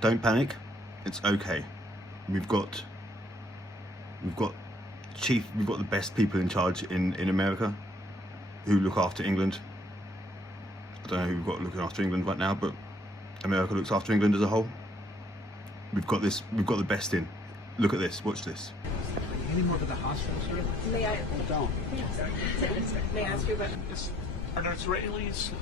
Don't panic. It's okay. We've got the best people in charge in America who look after England. I don't know who we've got looking after England right now, but America looks after England as a whole. We've got the best in. Look at this, watch this. Any more about the hospital, sir? May I? Don't. May I ask you about? Are the Israelis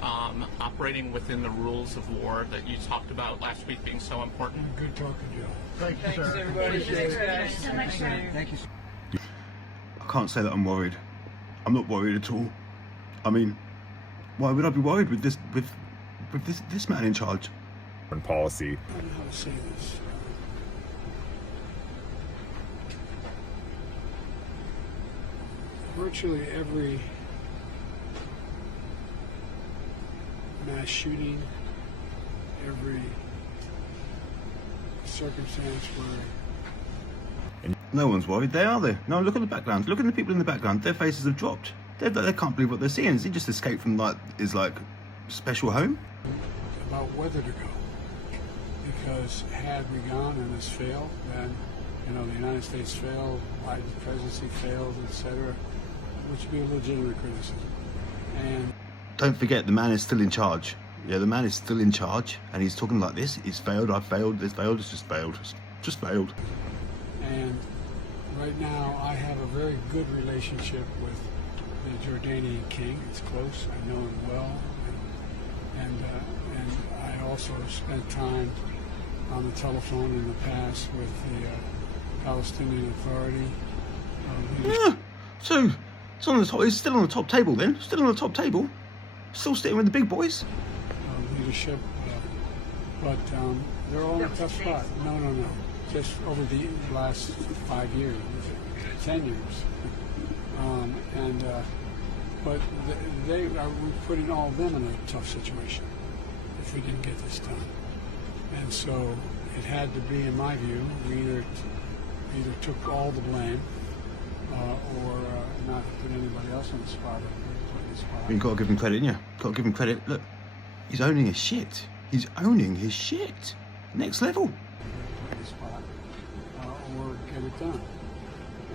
operating within the rules of war that you talked about last week being so important? Good talking, Joe. Thank you, sir. Everybody. Thanks so much, Thank you, sir. I can't say that I'm worried. I'm not worried at all. I mean, why would I be worried with this man in charge? Policy. I don't know how to say this. Virtually every mass shooting, every circumstance where No one's worried, are they? No, look at the background. Look at the people in the background. Their faces have dropped. They can't believe what they're seeing. Has he just escaped from his special home? about whether to go. Because had we gone and this failed, then the United States failed, Biden's presidency failed, etc., which would be a legitimate criticism. And Don't forget, the man is still in charge. Yeah, the man is still in charge, and he's talking like this. He's failed, I've failed, this failed, it's just failed. It's just failed. And right now, I have a very good relationship with the Jordanian king. It's close. I know him well, and I also spent time on the telephone in the past with the Palestinian Authority. So it's on the top. It's still on the top table then. Still on the top table. Still sitting with the big boys. Leadership, but they're all in a tough spot. No. Just over the last 5 years, 10 years, but we're putting all of them in a tough situation if we didn't get this done. And so it had to be, in my view, we either took all the blame or not put anybody else on the spot. You've got to give him credit, yeah. Got to give him credit. Look, he's owning his shit. He's owning his shit. Next level. Spot, or get it done.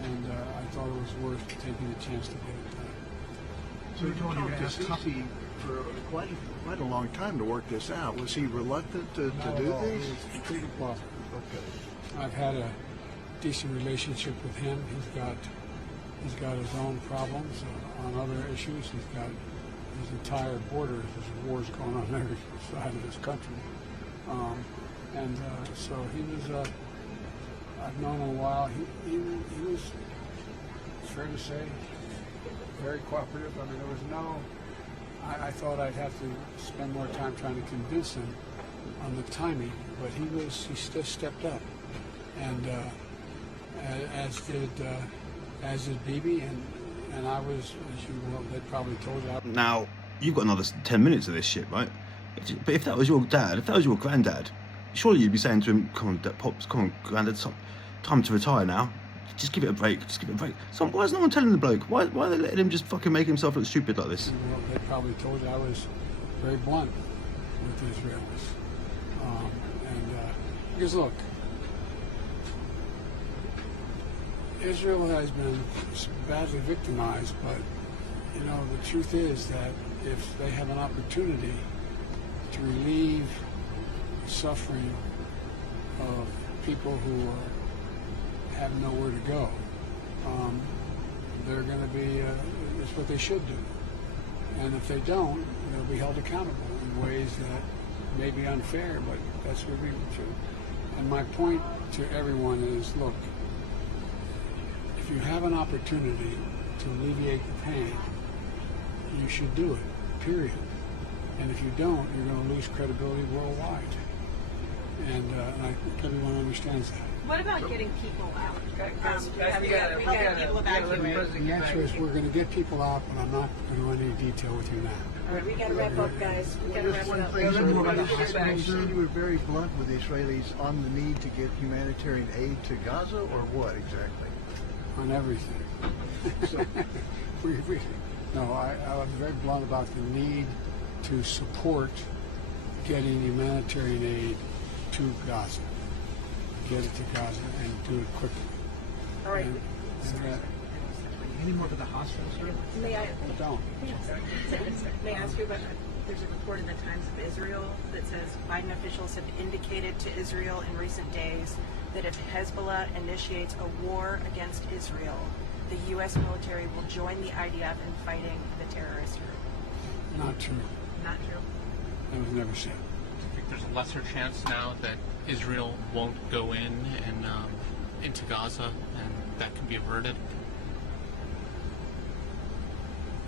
And I thought it was worth taking the chance to get it done. So you talked to Sisi for quite a long time to work this out. Was he reluctant to do this? He was completely cooperative. Okay. I've had a decent relationship with him. He's got his own problems on other issues. He's got his entire border. There's wars going on every side of this country. So he was, I've known him a while. He was, fair to say, very cooperative. I mean, there was no, I thought I'd have to spend more time trying to convince him on the timing, but he still stepped up. And as did Bibi, and I was, as you well, they probably told you. Now, you've got another 10 minutes of this shit, right? But if that was your dad, if that was your granddad, surely you'd be saying to him, come on, Pops, come on, Granddad, time to retire now. Just give it a break, just give it a break. So why is no one telling the bloke? Why are they letting him just fucking make himself look stupid like this? Well, they probably told you I was very blunt with the Israelis. Because look, Israel has been badly victimized, but the truth is that if they have an opportunity to relieve suffering of people who have nowhere to go, they're going to be, it's what they should do. And if they don't, they'll be held accountable in ways that may be unfair, but that's what we should. And my point to everyone is, look, if you have an opportunity to alleviate the pain, you should do it, period. And if you don't, you're going to lose credibility worldwide. And I think everyone understands that. What about getting people out? We got people evacuated. The answer is we're going to get people out, but I'm not going to go into any detail with you now. All right, we got to wrap up, guys. We got to wrap Just one up. thing, sir. You said you were very blunt with the Israelis on the need to get humanitarian aid to Gaza, or what exactly? On everything. No, I was very blunt about the need to support getting humanitarian aid to to Gaza. Get it to Gaza and do it quickly. All right. And that, Any more to the hospitals, sir? May I? don't. May I ask you about? There's a report in the Times of Israel that says Biden officials have indicated to Israel in recent days that if Hezbollah initiates a war against Israel, the U.S. military will join the IDF in fighting the terrorist group. Not true. Not true. That was never said. I think there's a lesser chance now that Israel won't go in and into Gaza, and that can be averted.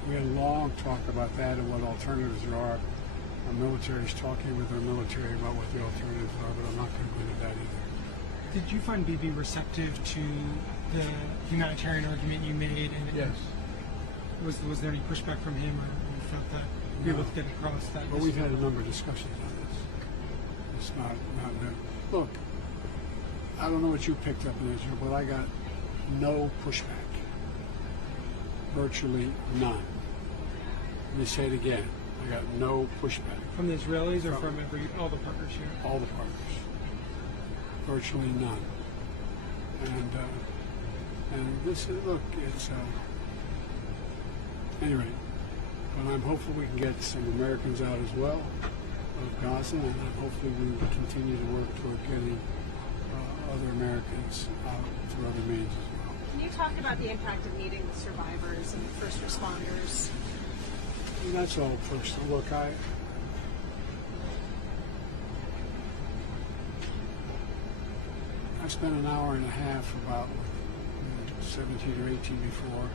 We had a long talk about that and what alternatives there are. Our military is talking with our military about what the alternatives are, but I'm not going to go into that either. Did you find Bibi receptive to the humanitarian argument you made? And Yes. Was there any pushback from him, or you felt that you were able to get across that? But we've had a number of discussions on this. It's not new. Look, I don't know what you picked up in Israel, but I got no pushback. Virtually none. Let me say it again. I got no pushback. From the Israelis or from all the partners here? All the partners. Virtually none. And this is, look, it's, anyway, but I'm hopeful we can get some Americans out as well of Gaza, and hopefully we will continue to work toward getting other Americans out through other means as well. Can you talk about the impact of meeting with survivors and first responders? And that's all personal. Look, I spent an hour and a half about 17 or 18 before.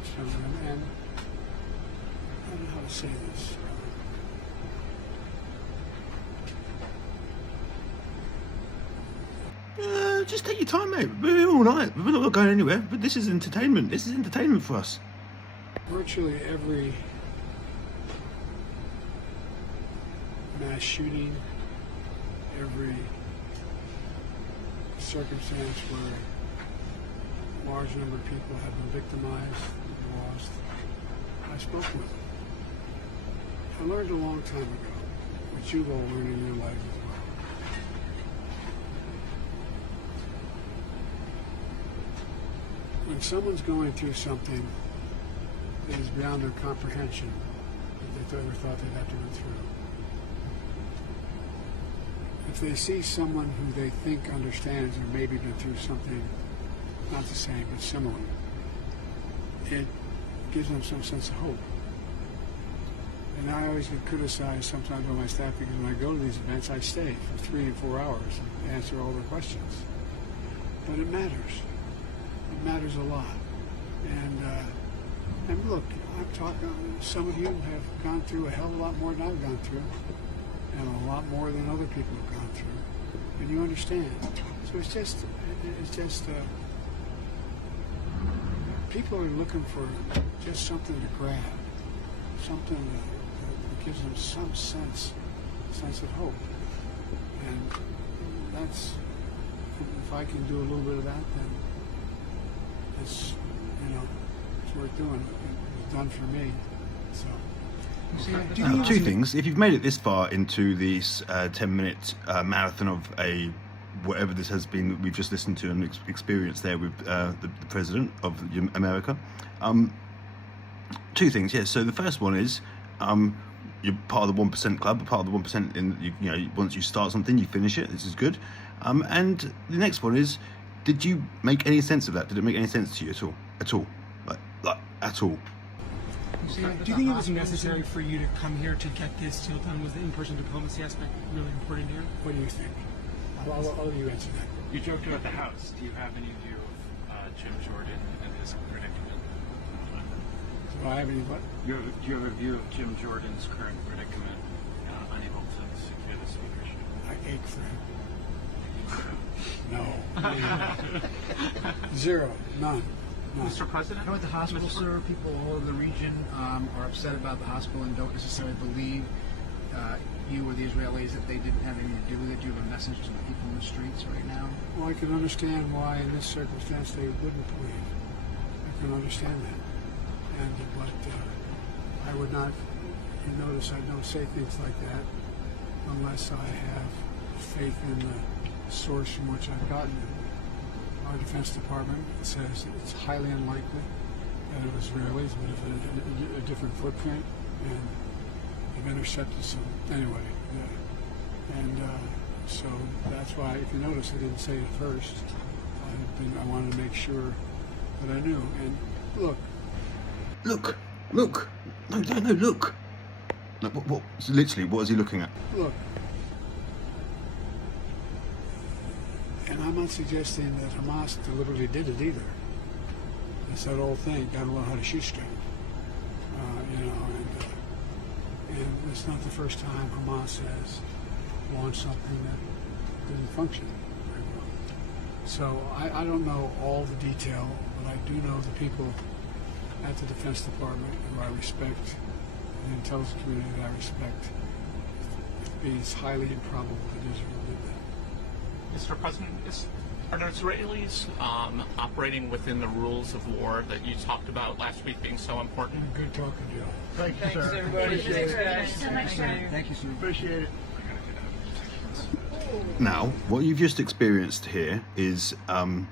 I spent with them, and I don't know how to say this. Just take your time, mate. We're here all night. We're not going anywhere. But this is entertainment. This is entertainment for us. Virtually every mass shooting, every circumstance where a large number of people have been victimized and lost, I spoke with them. I learned a long time ago, what you've all learned in your life as well. When someone's going through something that is beyond their comprehension, that they ever thought they'd have to go through, if they see someone who they think understands or maybe been through something not the same but similar, it gives them some sense of hope. And I always get criticized sometimes by my staff because when I go to these events, I stay for 3 and 4 hours and answer all their questions. But it matters. It matters a lot. And look, I'm talking, some of you have gone through a hell of a lot more than I've gone through, and a lot more than other people have gone through, and you understand. So it's just people are looking for just something to grab, something that gives them some sense of hope, and that's, if I can do a little bit of that, then it's, it's worth doing. It was done for me, so. Two things. If you've made it this far into this 10-minute marathon of whatever this has been that we've just listened to and experienced there with the President of America, two things. Yeah. So the first one is you're part of the 1% club, part of the 1%. In once you start something, you finish it. This is good. And the next one is, did you make any sense of that? Did it make any sense to you at all? At all? Like at all? Do you think it was necessary for you to come here to get this deal done? Was the in-person diplomacy aspect really important here? What do you think? I'll let you answer that. You joked about the House. Do you have any view of Jim Jordan and his predicament? Do I have any what? Do you have a view of Jim Jordan's current predicament, unable to secure the speakership? I ache for him. No. Zero. None. Mr. President? How about the hospital, sir? People all over the region are upset about the hospital and don't necessarily believe you or the Israelis that they didn't have anything to do with it. Do you have a message to the people in the streets right now? Well, I can understand why in this circumstance they wouldn't believe. I can understand that. But I would not, you notice I don't say things like that unless I have faith in the source from which I've gotten it. Our Defense Department says it's highly unlikely that it was Israelis, but if a different footprint, and they've intercepted some anyway. So that's why, if you notice, I didn't say it first. I wanted to make sure that I knew. And look. Look. No, look. No, what? Literally, what is he looking at? Look. And I'm not suggesting that Hamas deliberately did it either. It's that old thing, gotta learn how to shoot straight. And it's not the first time Hamas has launched something that didn't function very well. So I don't know all the detail, but I do know the people at the Defense Department who I respect, and the intelligence community that I respect. It's highly improbable that Israel did that. Mr. President, are the Israelis operating within the rules of war that you talked about last week being so important? Good talking to you. Thank you, sir. Appreciate it. Thank you, sir. Appreciate it. Now, what you've just experienced here is a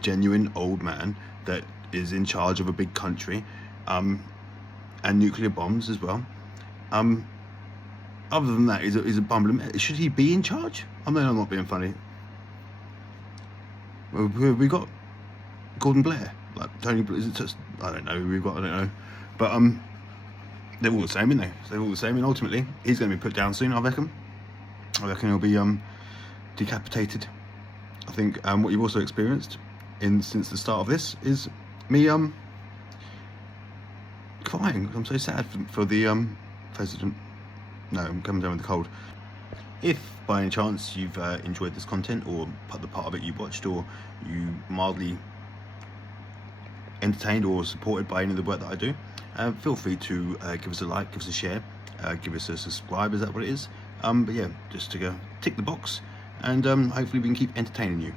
genuine old man that is in charge of a big country, and nuclear bombs as well. Other than that, he's a bumbling. Should he be in charge? I mean, I'm not being funny. Well, who have we got? Gordon Blair, like Tony Blair. Is it just, I don't know who we've got. I don't know, but they're all the same, aren't they? They're all the same, and ultimately, he's going to be put down soon. I reckon he'll be decapitated. I think what you've also experienced since the start of this is me crying. I'm so sad for the president. No, I'm coming down with the cold. If by any chance you've enjoyed this content, or the part of it you watched, or you mildly entertained or supported by any of the work that I do, feel free to give us a like, give us a share, give us a subscribe. Is that what it is? But yeah, just to go tick the box, and hopefully we can keep entertaining you.